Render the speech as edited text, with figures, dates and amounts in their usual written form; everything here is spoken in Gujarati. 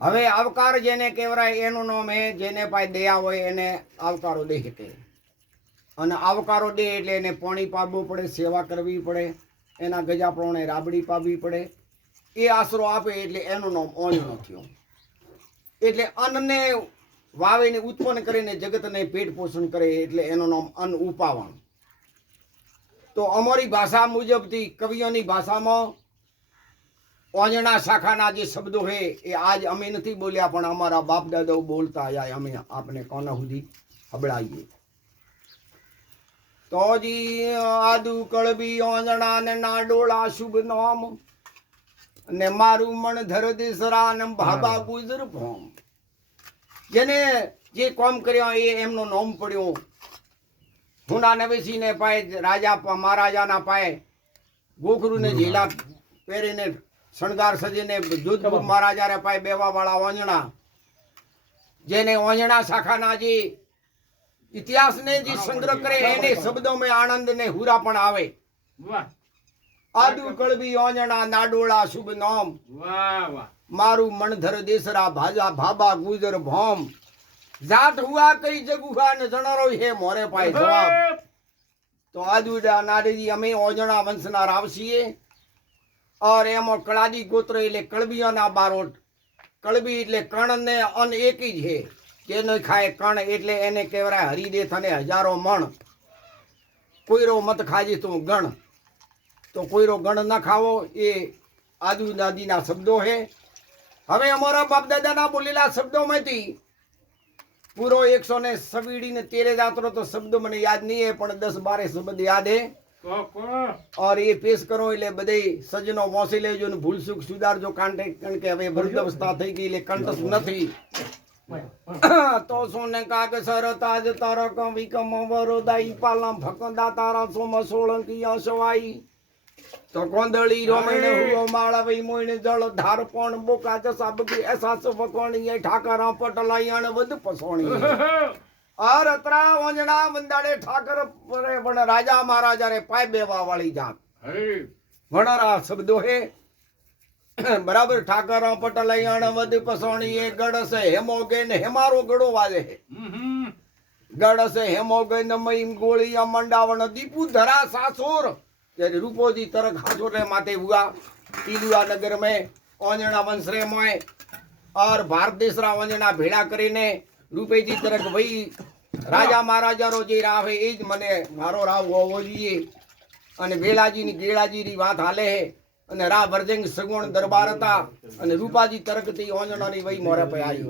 હવે આવકાર જેને કહેવાય એનું નામ હે જેને પાસે દયા હોય એને આવકારો દે શકે અને આવકારો દે એટલે એને પાણી પાવવું પડે, સેવા કરવી પડે, એના ગજા પ્રમાણે રાબડી પાવવી પડે. એ આશરો આપે એટલે એનું નામ ઓંજણો થયો. એટલે અન્નને વાવીને ઉત્પન્ન કરીને જગતને પેટ પોષણ કરે એટલે એનું નામ અન્ન ઉપાવણ. તો અમારી ભાષા મુજબથી કવિઓની ભાષામાં ઓંજણા શાખાના જે શબ્દો છે એ આજ અમે નથી બોલ્યા પણ અમારા બાપ દાદાઓ બોલતા આવ્યા. અમે આપને કોના સુધી હબળાઈએ. તો જી આદુ કળબી ઓંજણા ને નાડોળા શુભ નામ ને મારું મન ધર દેસરા ને ભાબા ગુજર ભોમ. જેને જે કોમ કર્યો એ એમનો નામ પડ્યો. હુના નવેસીને પાય રાજા મહારાજાના પાય ગોખરુને ઝીલા પહેરીને શણગાર સજીને જોધપુર મહારાજા પાય બેવા વાળા ઓંજણા, જેને ઓંજણા શાખાના જે ઇતિહાસને જે સંગ્રહ કરે એને શબ્દોમાં આનંદ ને હુરા પણ આવે. આદુ કળબી ઓંજણા નાડોળા શુભ નામ મારું મણધર દેસરા ભાજા ભાબા ગુજર ભોમ. જાત હુઆ કઈ જગ હુઆ ને જણરો હે મોરે પાય જવાબ. તો આદુડા નારીજી અમે ઓંજણા વંશના રાવ છીએ. और एम कड़ादी गोत्र એટલે કળબીઓના બારોટ. કળબી એટલે કણ ને અન્ન એક જ છે. જેનો ખાય કણ એટલે એને કહેવાય હરિદે થને હજારો મણ. કોઈરો મત ખાજી તું ગણ. તો કોઈરો ગણ ન ખાવો એ આદુ દાદીના શબ્દો છે. હવે અમારા બાપ દાદાના બોલેલા શબ્દોમાંથી પૂરો 127 જાત્રો તો શબ્દો મને યાદ નહીં है પણ 10-12 શબ્દ યાદ है. और ये पेश करो એટલે બધે સજનો મોસી લેજો ને ભૂલ સુખ સુધારજો કારણ કે હવે વૃદ્ધાવસ્થા થઈ ગઈ એટલે કંઠસ્થ નથી. તો સોને કાગ સરતાજ તારક વિકમ વરોદાઈ પાલમ ફકંદા તારા સોમ સોળંકી અસવાઈ. તો કોંદળી રોમણ હુઓ માળવઈ મોઈન જળ ધાર પણ બોકા જસા બગી એસા સવકોણી ઠાકરા પટલાઈ અણ વદ પસોણી. और अतरा ओंजणा वंदाड़े ठाकर परे पण राजा महाराजा रे पाय बेवा वाली जात वणरा शब्दो है बराबर. ठाकर पटलैयण वद पसोणी ए गढ़ से हेमोगे ने हेमारो गड़ो वाजे है. गढ़ से हेमोगे न मईम गोली मंडावण दीपू धरा सासोर तेरे रूपोजी तरक हाजोर रे माते हुआ तिलुआ नगर में ओंजणा वंश रे मोय. और भारत देश रा ओंजणा भेड़ा करीने રૂપેજી તરક ભાઈ રાજા મહારાજાનો જે રાવ હે એ જ મને મારો રાવ હોવો જોઈએ. અને વેલાજીની ગેળાજીની વાત હાલે હે અને રા વર્જંગ સગુણ દરબાર હતા અને રૂપાજી તરકથી ઓંજણાની વઈ મોરે પે આવી.